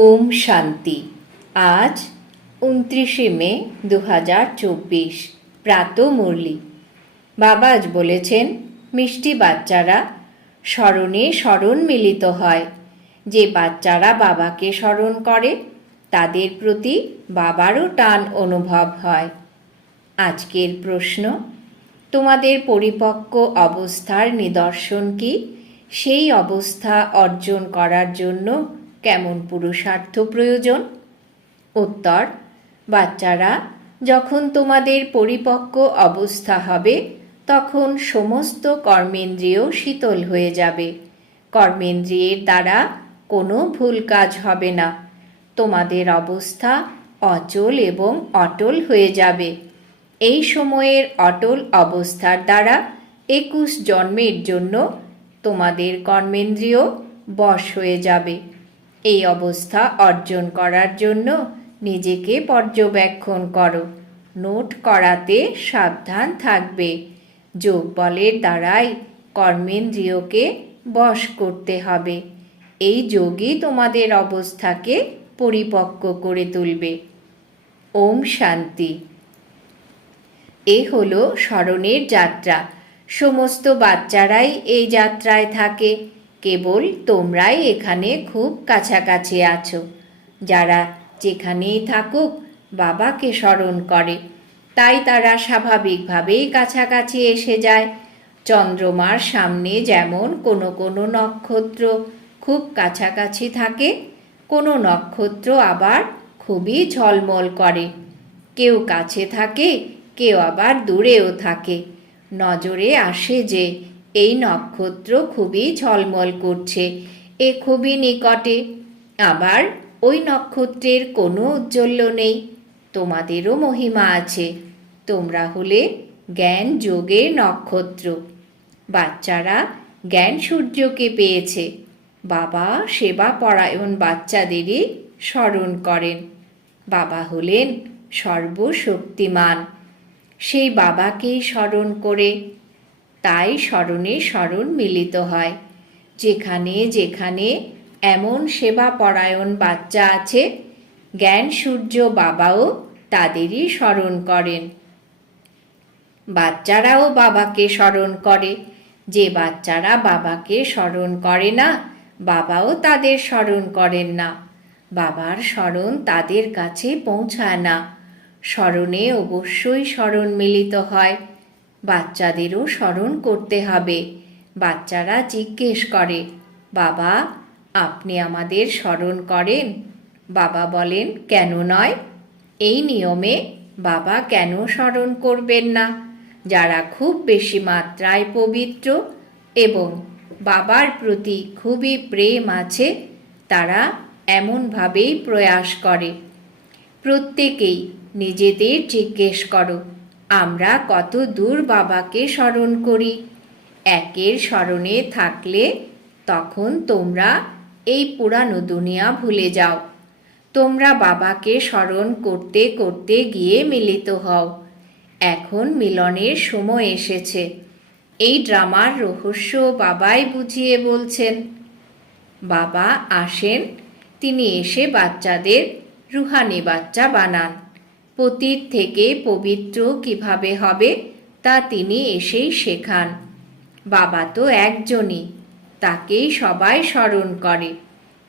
ওম শান্তি। আজ উনত্রিশে মে দু হাজার চব্বিশ, প্রাত মুরলি। বাবা আজ বলেছেন, মিষ্টি বাচ্চারা স্মরণে স্মরণ মিলিত হয়। যে বাচ্চারা বাবাকে স্মরণ করে, তাদের প্রতি বাবারও টান অনুভব হয়। আজকের প্রশ্ন, তোমাদের পরিপক্ক অবস্থার নিদর্শন কি? সেই অবস্থা অর্জন করার জন্য কেমন পুরুষার্থ প্রয়োজন? উত্তর, বাচ্চারা, যখন তোমাদের পরিপক্ক অবস্থা হবে, তখন সমস্ত কর্মেন্দ্রিয় শীতল হয়ে যাবে। কর্মেন্দ্রিয়ের দ্বারা কোনো ভুল কাজ হবে না। তোমাদের অবস্থা অচল এবং অটল হয়ে যাবে। এই সময়ের অটল অবস্থার দ্বারা একুশ জন্মের জন্য তোমাদের কর্মেন্দ্রিয় বশ হয়ে যাবে। এই অবস্থা অর্জন করার জন্য নিজেকে পর্যবেক্ষণ করো। নোট করাতে সাবধান থাকবে। যোগ বলের দ্বারাই কর্মেন্দ্রিয়কে বশ করতে হবে। এই যোগই তোমাদের অবস্থাকে পরিপক্ক করে তুলবে। ওম শান্তি। এ হলো স্মরণের যাত্রা। সমস্ত বাচ্চারাই এই যাত্রায় থাকে। কেবল তোমরাই এখানে খুব কাছাকাছি আছো। যারা যেখানেই থাকুক, বাবাকে স্মরণ করে। তাই তারা স্বাভাবিকভাবেই কাছাকাছি এসে যায়। চন্দ্রমার সামনে যেমন কোনো কোনো নক্ষত্র খুব কাছাকাছি থাকে, কোনো নক্ষত্র আবার খুবই ঝলমল করে। কেউ কাছে থাকে, কেউ আবার দূরেও থাকে। নজরে আসে যে এই নক্ষত্র খুবই ঝলমল করছে। এ খুবই নিকটে। আবার ওই নক্ষত্রের কোনো উজ্জ্বল্য নেই। তোমাদেরও মহিমা আছে। তোমরা হলে জ্ঞান যোগের নক্ষত্র। বাচ্চারা জ্ঞান সূর্যকে পেয়েছে। বাবা সেবা পরায়ণ বাচ্চাদেরই স্মরণ করেন। বাবা হলেন সর্বশক্তিমান। সেই বাবাকেই স্মরণ করে তাই স্মরণে স্মরণ মিলিত হয়। যেখানে যেখানে এমন সেবা পরায়ণ বাচ্চা আছে, জ্ঞান সূর্য বাবাও তাদেরই স্মরণ করেন। বাচ্চারাও বাবাকে স্মরণ করে। যে বাচ্চারা বাবাকে স্মরণ করে না, বাবাও তাদের স্মরণ করেন না। বাবার স্মরণ তাদের কাছে পৌঁছায় না। স্মরণে অবশ্যই স্মরণ মিলিত হয়। বাচ্চাদেরও স্মরণ করতে হবে। বাচ্চারা জিজ্ঞেস করে, বাবা, আপনি আমাদের স্মরণ করেন? বাবা বলেন, কেন নয়? এই নিয়মে বাবা কেন স্মরণ করবেন না? যারা খুব বেশি মাত্রায় পবিত্র এবং বাবার প্রতি খুবই প্রেম আছে, তারা এমনভাবেই প্রয়াস করে। প্রত্যেকেই নিজেদের জিজ্ঞেস করো। আমরা কত দূর বাবাকে স্মরণ করি। একের স্মরণে থাকলে তখন তোমরা এই পুরানো দুনিয়া ভুলে যাও। তোমরা বাবাকে স্মরণ করতে করতে গিয়ে মিলিত হও। এখন মিলনের সময় এসেছে। এই ড্রামার রহস্য বাবাই বুঝিয়ে বলছেন। বাবা আসেন, তিনি এসে বাচ্চাদের রুহানি বাচ্চা বানান। পতীত থেকে পবিত্র কীভাবে হবে, তা তিনি এসেই শেখান। বাবা তো একজনই, তাকেই সবাই স্মরণ করে।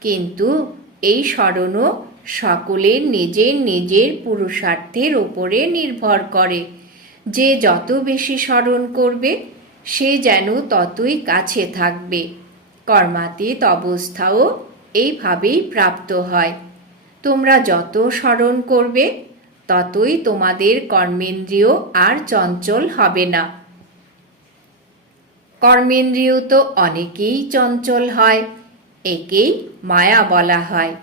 কিন্তু এই স্মরণও সকলের নিজের নিজের পুরুষার্থের ওপরে নির্ভর করে। যে যত বেশি স্মরণ করবে, সে যেন ততই কাছে থাকবে। কর্মাতীত অবস্থাও এইভাবেই প্রাপ্ত হয়। তোমরা যত স্মরণ করবে ততই তোমাদের কর্মেন্দ্রিয় আর চঞ্চল হবে না। কর্মেন্দ্রিয় তো অনেকেই চঞ্চল হয়, একেই মায়া বলা হয়।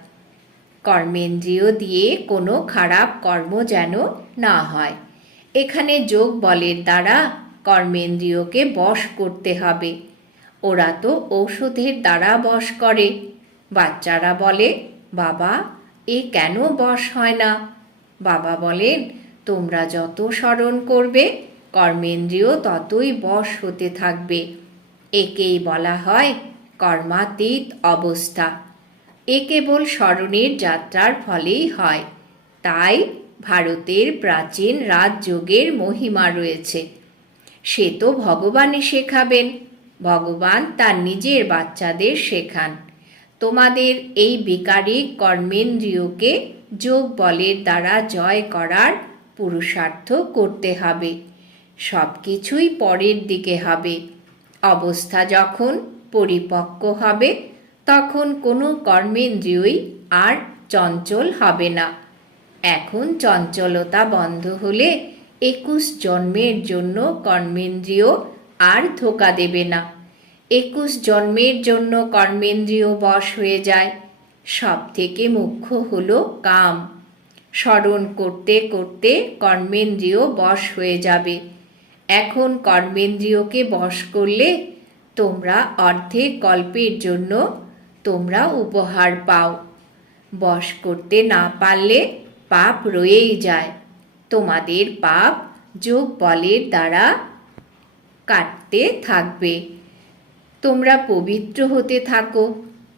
কর্মেন্দ্রিয় দিয়ে কোনো খারাপ কর্ম যেন না হয়। এখানে যোগ বলের দ্বারা কর্মেন্দ্রিয়কে বশ করতে হবে। ওরা তো ঔষধের দ্বারা বশ করে। বাচ্চারা বলে, বাবা, এ কেন বশ হয় না? বাবা বলেন, তোমরা যত স্মরণ করবে, কর্মেন্দ্রিয় ততই বশ হতে থাকবে। একেই বলা হয় কর্মাতীত অবস্থা। এ কেবল স্মরণের যাত্রার ফলেই হয়। তাই ভারতের প্রাচীন রাজযোগের মহিমা রয়েছে। সে তো ভগবানই শেখাবেন। ভগবান তার নিজের বাচ্চাদের শেখান। তোমাদের এই বিকারিক কর্মেন্দ্রিয়কে যোগ বলের দ্বারা জয় করার পুরুষার্থ করতে হবে। সব কিছুই পরের দিকে হবে। অবস্থা যখন পরিপক্ক হবে, তখন কোনো কর্মেন্দ্রিয়ই আর চঞ্চল হবে না। এখন চঞ্চলতা বন্ধ হলে একুশ জন্মের জন্য কর্মেন্দ্রিয় আর ধোকা দেবে না। একুশ জন্মের জন্য কর্মেন্দ্রিয় বশ হয়ে যায়। সব থেকে মুখ্য হলো কাম। স্মরণ করতে করতে কর্মেন্দ্রিয় বশ হয়ে যাবে। এখন কর্মেন্দ্রিয়কে বশ করলে তোমরা অর্ধেক গল্পের জন্য তোমরা উপহার পাও। বশ করতে না পারলে পাপ রয়েই যায়। তোমাদের পাপ যোগ বলের দ্বারা কাটতে থাকবে। তোমরা পবিত্র হতে থাকো।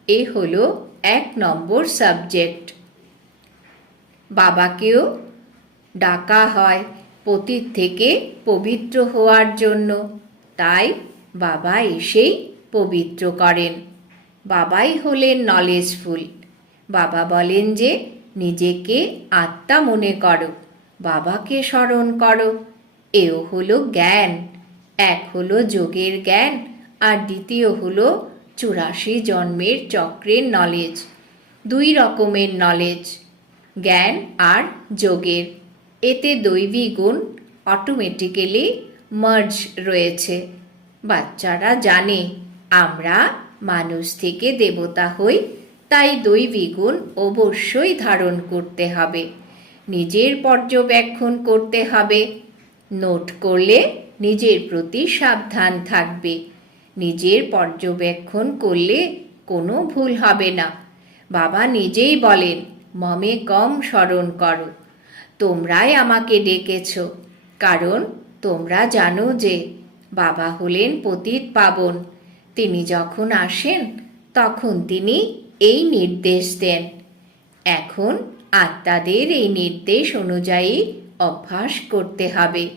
এ হলো এক নম্বর সাবজেক্ট বাবাকেও ডাকা হয় পতীত থেকে পবিত্র হওয়ার জন্য। তাই বাবা এসেই পবিত্র করেন। বাবাই হলেন নলেজফুল বাবা বলেন যে নিজেকে আত্মা মনে করো, বাবাকে স্মরণ করো। এও হলো জ্ঞান, এক হলো যোগের জ্ঞান, আর দ্বিতীয় হলো চুরাশি জন্মের চক্রের নলেজ দুই রকমের নলেজ জ্ঞান আর যোগের। এতে দৈবী গুণ অটোমেটিক্যালি মার্জ রয়েছে। বাচ্চারা জানে, আমরা মানুষ থেকে দেবতা হই, তাই দৈবী গুণ অবশ্যই ধারণ করতে হবে। নিজের পর্যবেক্ষণ করতে হবে। নোট করলে নিজের প্রতি সাবধান থাকবে। নিজের পর্যবেক্ষণ করলে কোনো ভুল হবে না। বাবা নিজেই বলেন, মমে কম স্মরণ করো। তোমরাই আমাকে ডেকেছ। কারণ তোমরা জানো যে বাবা হলেন পতিত পাবন। তিনি যখন আসেন, তখন তিনি এই নির্দেশ দেন। এখন আত্মাদের এই নির্দেশ অনুযায়ী অভ্যাস করতে হবে।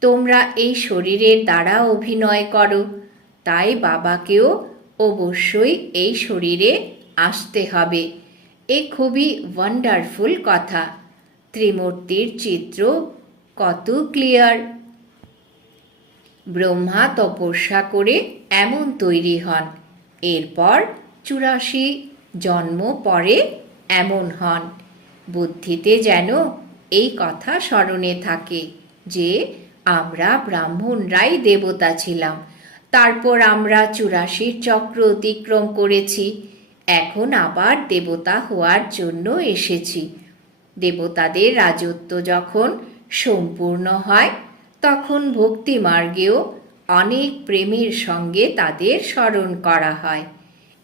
তোমরা এই শরীরের দ্বারা অভিনয় করো। তাই বাবাকেও অবশ্যই এই শরীরে আসতে হবে। এ খুবই ওয়ান্ডারফুল কথা। ত্রিমূর্তির চিত্র কত ক্লিয়ার ব্রহ্মা তপস্যা করে এমন তৈরি হন। এরপর চুরাশি জন্ম পরে এমন হন। বুদ্ধিতে যেন এই কথা স্মরণে থাকে যে আমরা ব্রাহ্মণরাই দেবতা ছিলাম। তারপর আমরা চুরাশির চক্র অতিক্রম করেছি। এখন আবার দেবতা হওয়ার জন্য এসেছি। দেবতাদের রাজত্ব যখন সম্পূর্ণ হয়, তখন ভক্তি মার্গেও অনেক প্রেমের সঙ্গে তাদের স্মরণ করা হয়।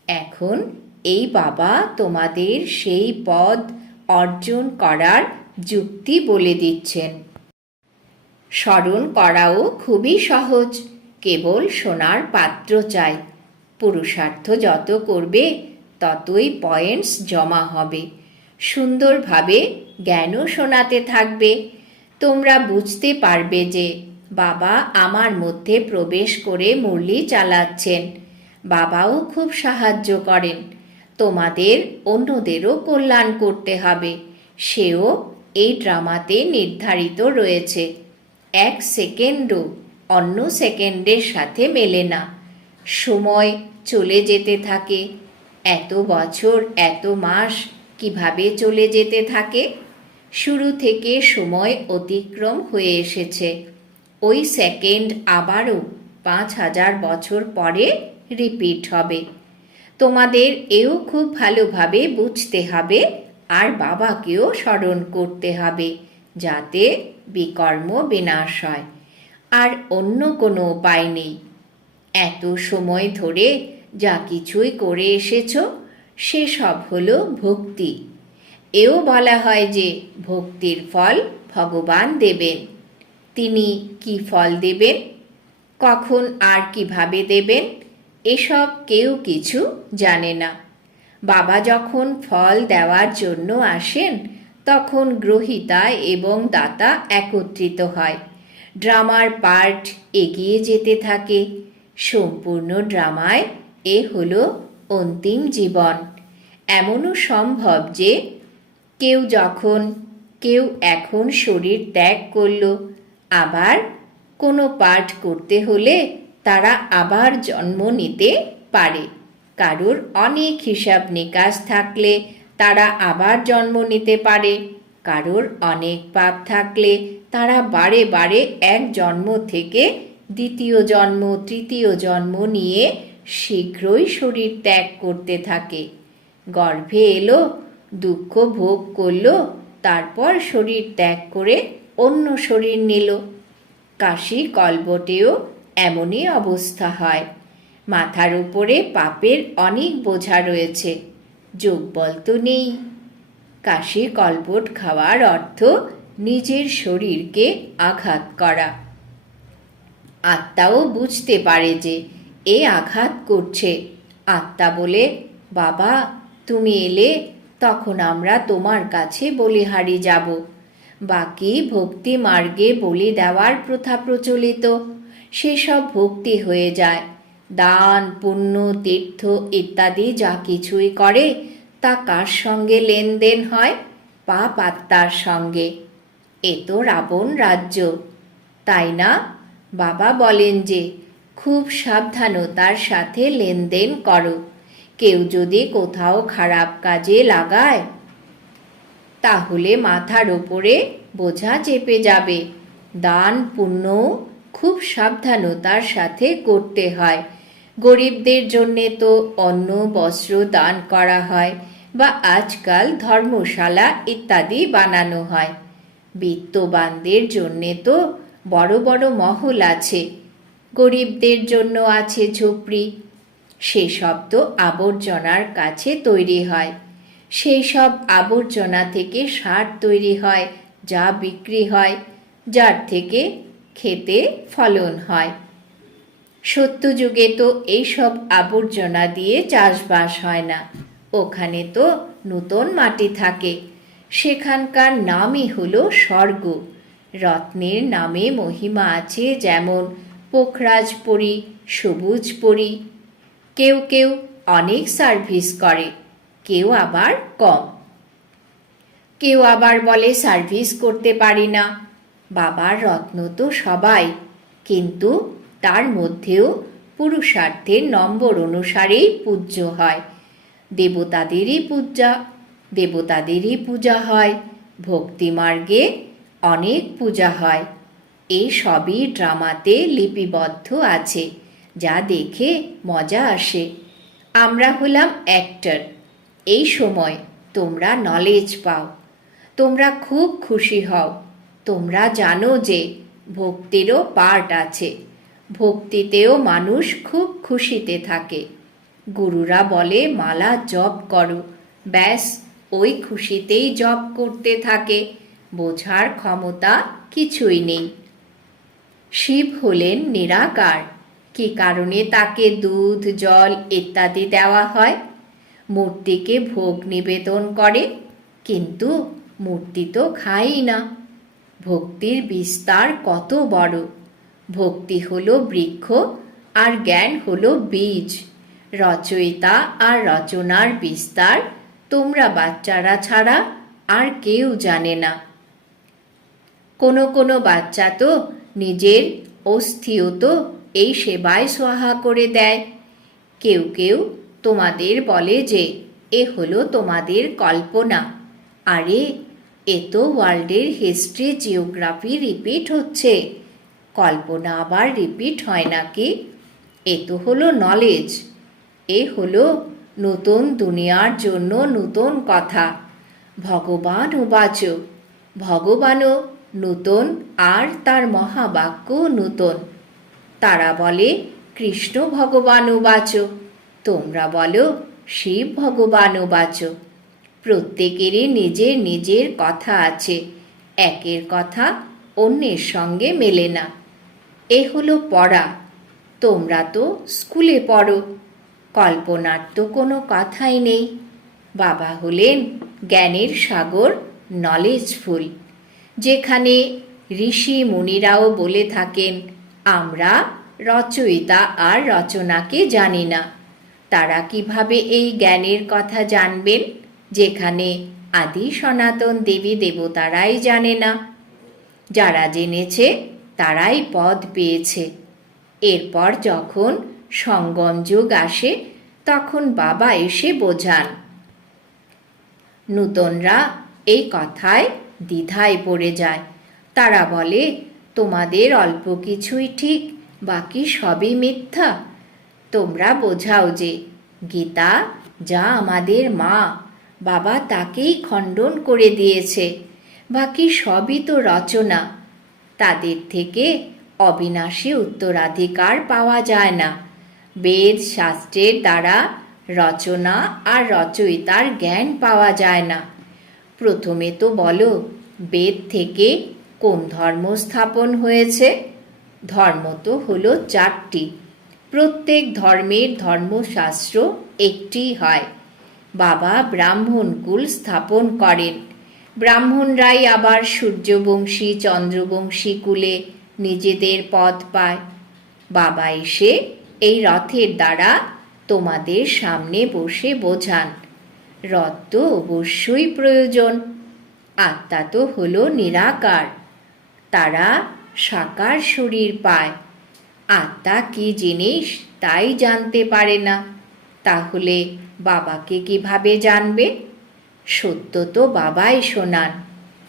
এখন এই বাবা তোমাদের সেই পদ অর্জন করার যুক্তি বলে দিচ্ছেন। স্মরণ করাও খুবই সহজ। কেবল সোনার পাত্র চাই। পুরুষার্থ যত করবে, ততই পয়েন্টস জমা হবে। সুন্দরভাবে জ্ঞানও শোনাতে থাকবে। তোমরা বুঝতে পারবে যে বাবা আমার মধ্যে প্রবেশ করে মুরলি চালাচ্ছেন। বাবাও খুব সাহায্য করেন। তোমাদের অন্যদেরও কল্যাণ করতে হবে। সেও এই ড্রামাতে নির্ধারিত রয়েছে। এক সেকেন্ডও। অন্য সেকেন্ডের সাথে মেলে না। সময় চলে যেতে থাকে। এত বছর, এত মাস কীভাবে চলে যেতে থাকে? শুরু থেকে সময় অতিক্রম হয়ে এসেছে। ওই সেকেন্ড আবারও পাঁচ হাজার বছর পরে রিপিট হবে। তোমাদের এও খুব ভালোভাবে বুঝতে হবে আর বাবাকেও স্মরণ করতে হবে যাতে বিকর্ম বিনাশ হয়। আর অন্য কোনো উপায় নেই। এত সময় ধরে যা কিছুই করে এসেছ, সেসব হলো ভক্তি। এও বলা হয় যে ভক্তির ফল ভগবান দেবেন। তিনি কি ফল দেবেন? কখন আর কীভাবে দেবেন? এসব কেউ কিছু জানে না। বাবা যখন ফল দেওয়ার জন্য আসেন, তখন গ্রহিতা এবং দাতা একত্রিত হয়। ড্রামার পার্ট এগিয়ে যেতে থাকে। সম্পূর্ণ ড্রামায় এ হলো অন্তিম জীবন। এমনও সম্ভব যে কেউ যখন, কেউ এখন শরীর ত্যাগ করল, আবার কোনো পাঠ করতে হলে তারা আবার জন্ম নিতে পারে। কারুর অনেক হিসাব নিকাশ থাকলে তারা আবার জন্ম নিতে পারে। কারোর অনেক পাপ থাকলে তারা বারে বারে এক জন্ম থেকে দ্বিতীয় জন্ম, তৃতীয় জন্ম নিয়ে শীঘ্রই শরীর ত্যাগ করতে থাকে। গর্ভে এলো, দুঃখ ভোগ করল, তারপর শরীর ত্যাগ করে অন্য শরীর নিল। কাশি কলবটেও এমনই অবস্থা হয়। মাথার উপরে পাপের অনেক বোঝা রয়েছে। যোগবল তো নেই। কাশি কলবট খাওয়ার অর্থ নিজের শরীরকে আঘাত করা। আত্মাও বুঝতে পারে যে এ আঘাত করছে। আত্মা বলে, বাবা, তুমি এলে, তখন আমরা তোমার কাছে বলিহারি যাব। বাকি ভক্তি মার্গে বলি দেওয়ার প্রথা প্রচলিত। সেসব ভক্তি হয়ে যায়। দান, পুণ্য, তীর্থ ইত্যাদি যা কিছুই করে তা কার সঙ্গে লেনদেন হয়? পাপ আত্মার সঙ্গে। এ তো রাবণ রাজ্য। তাই না? বাবা বলেন যে, খুব সাবধানতার সাথে লেনদেন করো। কেউ যদি কোথাও খারাপ কাজে লাগায়, তাহলে মাথার ওপরে বোঝা চেপে যাবে। দান, পুণ্য খুব সাবধানতার সাথে করতে হয়। গরিবদের জন্যে তো অন্ন, বস্ত্র দান করা হয় বা আজকাল ধর্মশালা ইত্যাদি বানানো হয়। বিত্তবানদের জন্যে তো বড় বড় মহল আছে। গরিবদের জন্য আছে ঝুপড়ি। সেসব তো আবর্জনার কাছে তৈরি হয়। সেই সব আবর্জনা থেকে সার তৈরি হয়, যা বিক্রি হয়, যার থেকে খেতে ফলন হয়। সত্যযুগে তো এইসব আবর্জনা দিয়ে চাষবাস হয় না। ওখানে তো নূতন মাটি থাকে। সেখানকার নামই হলো স্বর্গ। রত্নের নামে মহিমা আছে যেমন পোখরাজপুরী, সবুজপুরী। কেউ কেউ অনেক সার্ভিস করে, কেউ আবার কম। কেউ আবার বলে সার্ভিস করতে পারি না। বাবার রত্ন তো সবাই, কিন্তু তার মধ্যেও পুরুষার্থের নম্বর অনুসারেই পূজ্য হয়। দেবতাদেরই পূজা দেবতাদেরই পূজা হয়। ভক্তিমার্গে অনেক পূজা হয়। এই সবই ড্রামাতে লিপিবদ্ধ আছে, যা দেখে মজা আসে। আমরা হলাম অ্যাক্টর। এই সময় তোমরা নলেজ পাও। তোমরা খুব খুশি হও। তোমরা জানো যে ভক্তিরও পার্ট আছে। ভক্তিতেও মানুষ খুব খুশিতে থাকে। গুরুরা বলে, মালা জপ করো। ব্যাস, ওই খুশিতেই জপ করতে থাকে। বোঝার ক্ষমতা কিছুই নেই। শিব হলেন নিরাকার। কি কারণে তাকে দুধ, জল ইত্যাদি দেওয়া হয়? মূর্তিকে ভোগ নিবেদন করে, কিন্তু মূর্তি তো খাই না। ভক্তির বিস্তার কত বড়! ভক্তি হলো বৃক্ষ, আর জ্ঞান হল বীজ। রচয়িতা আর রচনার বিস্তার, তোমরা বাচ্চারা ছাড়া আর কেউ জানে না। কোনো কোনো বাচ্চা তো নিজের অস্থিও তো এই সেবায় সোহা করে দেয়। কেউ কেউ তোমাদের বলে যে, এ হলো তোমাদের কল্পনা। আরে, এ তো ওয়ার্ল্ডের হিস্ট্রি জিওগ্রাফি রিপিট হচ্ছে। কল্পনা আবার রিপিট হয় নাকি? এ তো হলো নলেজ এ হলো নতুন দুনিয়ার জন্য নতুন কথা। ভগবান উবাচ ভগবানও নূতন আর তার মহাবাক্য নূতন। তারা বলে, কৃষ্ণ ভগবান উবাচ তোমরা বলো, শিব ভগবান উবাচ প্রত্যেকেরই নিজের নিজের কথা আছে। একের কথা অন্যের সঙ্গে মেলে না। এ হলো পড়া। তোমরা তো স্কুলে পড়ো। কল্পনার তো কোনো কথাই নেই। বাবা হলেন জ্ঞানের সাগর নলেজফুল যেখানে ঋষি মুনিরাও বলে থাকেন, আমরা রচয়িতা আর রচনাকে জানি না। তারা কীভাবে এই জ্ঞানের কথা জানবেন, যেখানে আদি সনাতন দেবী দেবতারাই জানে না? যারা জেনেছে তারাই পদ পেয়েছে। এরপর যখন সঙ্গম যুগ আসে, তখন বাবা এসে বোঝান। নূতনরা এই কথায় দ্বিধায় পড়ে যায়। তারা বলে, তোমাদের অল্প কিছুই ঠিক, বাকি সবই মিথ্যা। তোমরা বোঝাও যে, গীতা যা আমাদের মা, বাবা তাকেই খণ্ডন করে দিয়েছে। বাকি সবই তো রচনা। তাদের থেকে অবিনাশী উত্তরাধিকার পাওয়া যায় না। বেদ শাস্ত্রের দ্বারা রচনা আর রচয়িতার জ্ঞান পাওয়া যায় না। প্রথমে তো বলো, বেদ থেকে কোন ধর্ম স্থাপন হয়েছে? ধর্ম তো হলো চারটি। প্রত্যেক ধর্মের ধর্মশাস্ত্র একটি হয়। বাবা ব্রাহ্মণকুল স্থাপন করেন। ব্রাহ্মণরাই আবার সূর্যবংশী, চন্দ্রবংশী কুলে নিজেদের পদ পায়। বাবা এসে এই রথের দ্বারা তোমাদের সামনে বসে বোঝান। রথ তো অবশ্যই প্রয়োজন, আত্মা তো হলো নিরাকার। তারা সাকার শরীর পায়। আত্মা কি জিনিস তাই জানতে পারে না। তাহলে বাবাকে কীভাবে জানবে? সত্য তো বাবাই শোনান,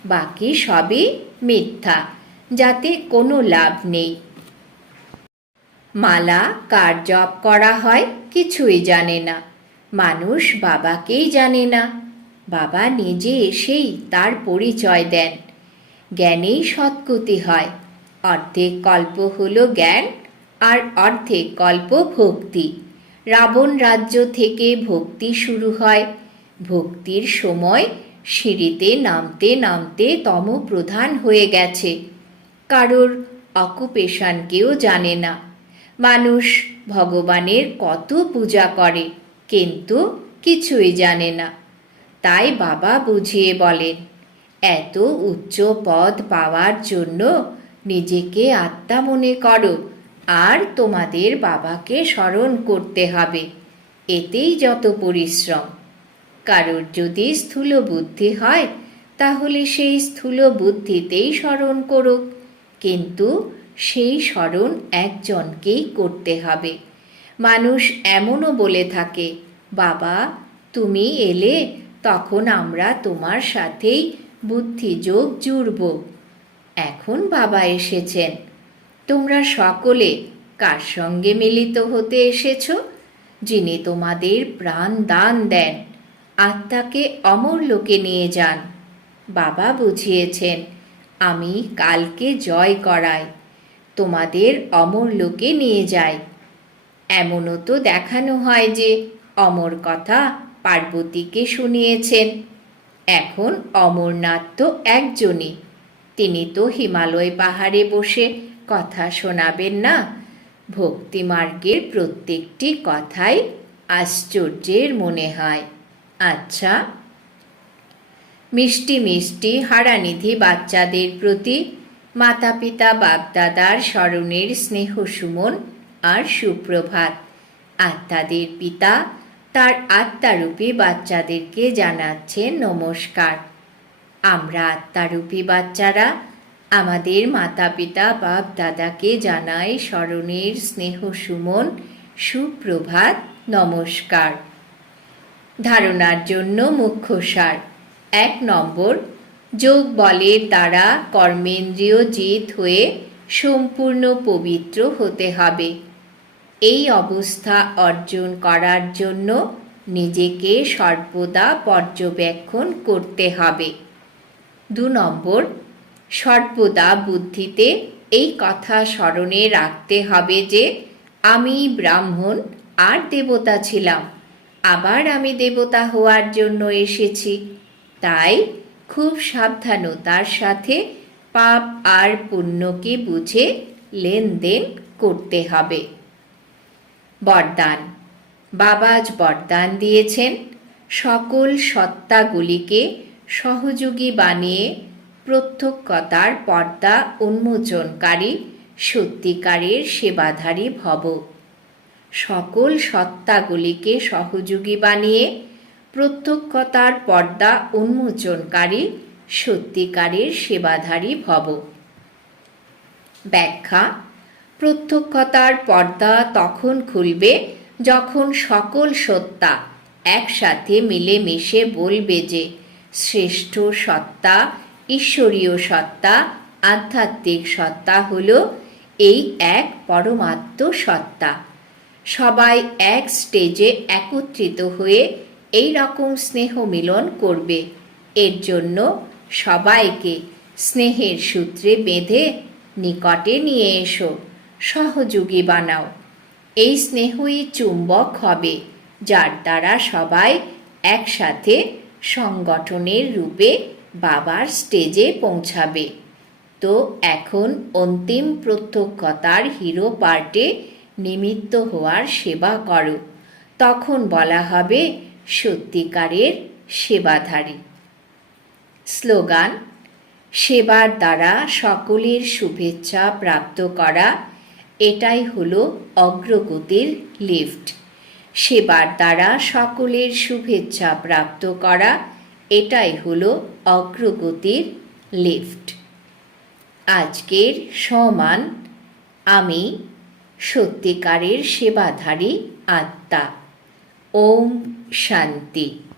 বাকি সবই মিথ্যা, যাতে কোনো লাভ নেই। মালা কার জপ করা হয় কিছুই জানে না, মানুষ বাবাকেই জানে না, বাবা নিজে এসেই তার পরিচয় দেন। জ্ঞানেই সৎগতি হয়, অর্ধেক কল্প হল জ্ঞান আর অর্ধেক কল্প ভক্তি। রাবণ রাজ্য থেকে ভক্তি শুরু হয় ভক্তির সময় সিঁড়িতে নামতে নামতে তম প্রধান হয়ে গেছে। কারোর অকুপেশন কেউ জানে না। মানুষ ভগবানের কত পূজা করে, কিন্তু কিছুই জানে না। তাই বাবা বুঝিয়ে বলেন, এত উচ্চ পদ পাওয়ার জন্য নিজেকে আত্মা মনে করো, আর তোমাদের বাবাকে স্মরণ করতে হবে। এতেই যত পরিশ্রম। কারোর যদি স্থূল বুদ্ধি হয়, তাহলে সেই স্থূল বুদ্ধিতেই স্মরণ করুক। কিন্তু সেই স্মরণ একজনকেই করতে হবে। মানুষ এমনও বলে থাকে, বাবা, তুমি এলে তখন আমরা তোমার সাথেই বুদ্ধিযোগ জুড়ব। এখন বাবা এসেছেন। তোমরা সকলে কার সঙ্গে মিলিত হতে এসেছ? যিনি তোমাদের প্রাণ দান দেন। আত্মাকে অমর লোকে নিয়ে যান। বাবা বুঝিয়েছেন, আমি কালকে জয় করাই, তোমাদের অমর লোকে নিয়ে যাই। এমনও তো দেখানো হয় যে অমর কথা পার্বতীকে শুনিয়েছেন। এখন অমরনাথ তো একজনই। তিনি তো হিমালয় পাহাড়ে বসে কথা শোনাবেন না। ভক্তিমার্গের প্রত্যেকটি কথাই আশ্চর্যের মনে হয়। আচ্ছা। মিষ্টি মিষ্টি হারানিধি বাচ্চাদের প্রতি মাতা পিতা বাপদাদার স্মরণের স্নেহ সুমন আর সুপ্রভাত। আত্মাদের পিতা তার আত্মারূপী বাচ্চাদেরকে জানাচ্ছে নমস্কার। আমরা আত্মারূপী বাচ্চারা আমাদের মাতা পিতা বাপ দাদাকে জানাই স্মরণের স্নেহ সুমন, সুপ্রভাত, নমস্কার। ধারণার জন্য মুখ্য সার। এক নম্বর, যোগ বলের দ্বারা কর্মেন্দ্রীয় জিত হয়ে সম্পূর্ণ পবিত্র হতে হবে। এই অবস্থা অর্জন করার জন্য নিজেকে সর্বদা পর্যবেক্ষণ করতে হবে। দু নম্বর, সর্বদা বুদ্ধিতে এই কথা স্মরণে রাখতে হবে যে, আমি ব্রাহ্মণ আর দেবতা ছিলাম। আবার আমি দেবতা হওয়ার জন্য এসেছি। তাই খুব সাবধানতার সাথে পাপ আর পুণ্যকে বুঝে লেনদেন করতে হবে। বরদান। বাবাজ বরদান দিয়েছেন। সকল সত্তাগুলিকে সহযোগী বানিয়ে প্রত্যক্ষতার পর্দা উন্মোচনকারী, সত্যিকারের সেবাধারী ভব। সকল সত্তাগুলিকে সহযোগী বানিয়ে প্রত্যক্ষতার পর্দা উন্মোচনকারী, সত্যিকারের সেবাধারী ভব। ব্যাখ্যা, প্রত্যক্ষতার পর্দা তখন খুলবে যখন সকল সত্তা একসাথে মিলেমিশে বলবে যে শ্রেষ্ঠ সত্তা, ঈশ্বরীয় সত্তা, আধ্যাত্মিক সত্তা হল এই এক পরমাত্ম সত্তা। সবাই এক স্টেজে একত্রিত হয়ে এই রকম স্নেহ মিলন করবে। এর জন্য সবাইকে স্নেহের সূত্রে বেঁধে নিকটে নিয়ে এসো। সহযোগী বানাও। এই স্নেহই চুম্বক হবে, যার দ্বারা সবাই একসাথে সংগঠনের রূপে বাবার স্টেজে পৌঁছাবে। তো এখন অন্তিম প্রত্যক্ষতার হিরো পার্টে নিমিত্ত হওয়ার সেবা করো। তখন বলা হবে, সত্যিকারের সেবাধারী। স্লোগান, সেবার দ্বারা সকলের শুভেচ্ছা প্রাপ্ত করা, এটাই হলো অগ্রগতির লিফট। সেবার দ্বারা সকলের শুভেচ্ছা প্রাপ্ত করা, এটাই হলো অগ্রগতির লিফট। আজকের সমান আমি সত্যিকারের সেবাধারী আত্মা। ওম শান্তি।